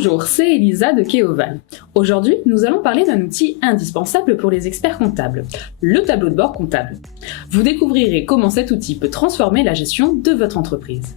Bonjour, c'est Elisa de Keoval. Aujourd'hui, nous allons parler d'un outil indispensable pour les experts comptables, le tableau de bord comptable. Vous découvrirez comment cet outil peut transformer la gestion de votre entreprise.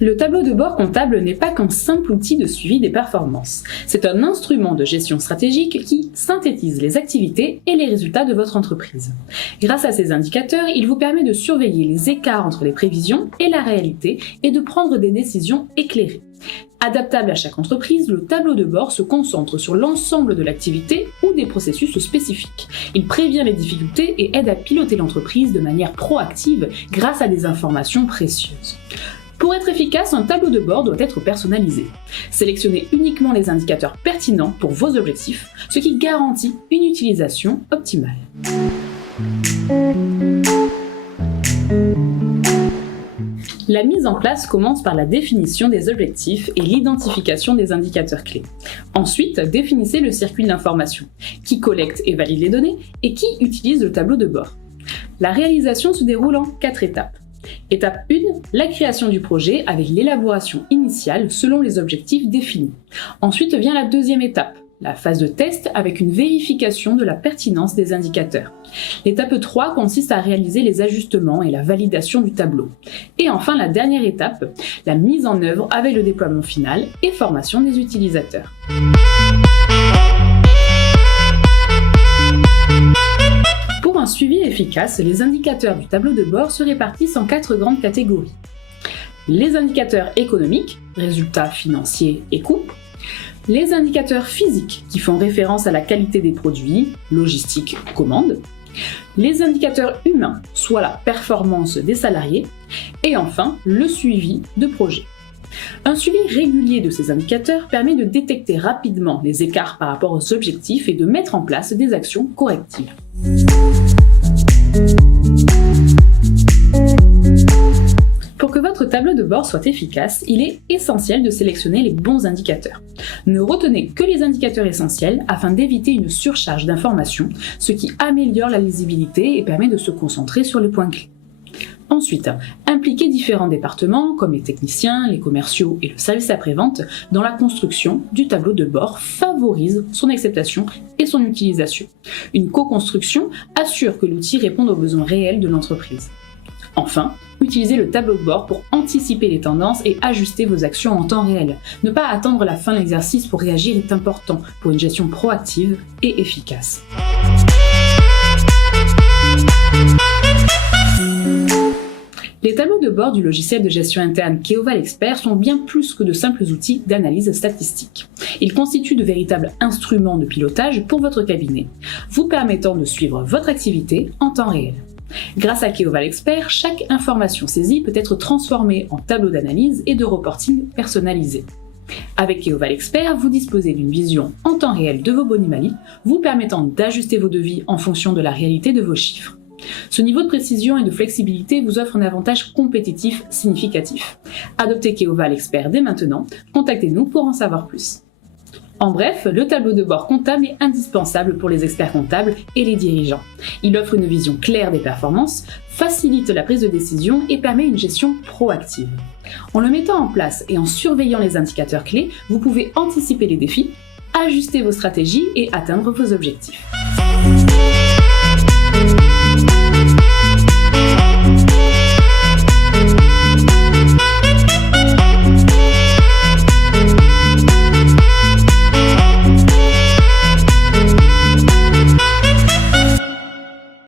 Le tableau de bord comptable n'est pas qu'un simple outil de suivi des performances. C'est un instrument de gestion stratégique qui synthétise les activités et les résultats de votre entreprise. Grâce à ces indicateurs, il vous permet de surveiller les écarts entre les prévisions et la réalité et de prendre des décisions éclairées. Adaptable à chaque entreprise, le tableau de bord se concentre sur l'ensemble de l'activité ou des processus spécifiques. Il prévient les difficultés et aide à piloter l'entreprise de manière proactive grâce à des informations précieuses. Pour être efficace, un tableau de bord doit être personnalisé. Sélectionnez uniquement les indicateurs pertinents pour vos objectifs, ce qui garantit une utilisation optimale. La mise en place commence par la définition des objectifs et l'identification des indicateurs clés. Ensuite, définissez le circuit d'information, qui collecte et valide les données et qui utilise le tableau de bord. La réalisation se déroule en 4 étapes. Étape 1, la création du projet avec l'élaboration initiale selon les objectifs définis. Ensuite vient la deuxième étape, la phase de test avec une vérification de la pertinence des indicateurs. L'étape 3 consiste à réaliser les ajustements et la validation du tableau. Et enfin la dernière étape, la mise en œuvre avec le déploiement final et formation des utilisateurs. Pour un suivi efficace, les indicateurs du tableau de bord se répartissent en 4 grandes catégories. Les indicateurs économiques, résultats financiers et coûts. Les indicateurs physiques qui font référence à la qualité des produits, logistique, commande. Les indicateurs humains, soit la performance des salariés. Et enfin, le suivi de projet. Un suivi régulier de ces indicateurs permet de détecter rapidement les écarts par rapport aux objectifs et de mettre en place des actions correctives. Pour que votre tableau de bord soit efficace, il est essentiel de sélectionner les bons indicateurs. Ne retenez que les indicateurs essentiels afin d'éviter une surcharge d'informations, ce qui améliore la lisibilité et permet de se concentrer sur les points clés. Ensuite, impliquez différents départements comme les techniciens, les commerciaux et le service après-vente dans la construction du tableau de bord favorise son acceptation et son utilisation. Une co-construction assure que l'outil réponde aux besoins réels de l'entreprise. Enfin, utilisez le tableau de bord pour anticiper les tendances et ajuster vos actions en temps réel. Ne pas attendre la fin de l'exercice pour réagir est important pour une gestion proactive et efficace. Les tableaux de bord du logiciel de gestion interne Keoval Expert sont bien plus que de simples outils d'analyse statistique. Ils constituent de véritables instruments de pilotage pour votre cabinet, vous permettant de suivre votre activité en temps réel. Grâce à Keoval Expert, chaque information saisie peut être transformée en tableau d'analyse et de reporting personnalisé. Avec Keoval Expert, vous disposez d'une vision en temps réel de vos bonimalies, vous permettant d'ajuster vos devis en fonction de la réalité de vos chiffres. Ce niveau de précision et de flexibilité vous offre un avantage compétitif significatif. Adoptez Keoval Expert dès maintenant, contactez-nous pour en savoir plus. En bref, le tableau de bord comptable est indispensable pour les experts comptables et les dirigeants. Il offre une vision claire des performances, facilite la prise de décision et permet une gestion proactive. En le mettant en place et en surveillant les indicateurs clés, vous pouvez anticiper les défis, ajuster vos stratégies et atteindre vos objectifs.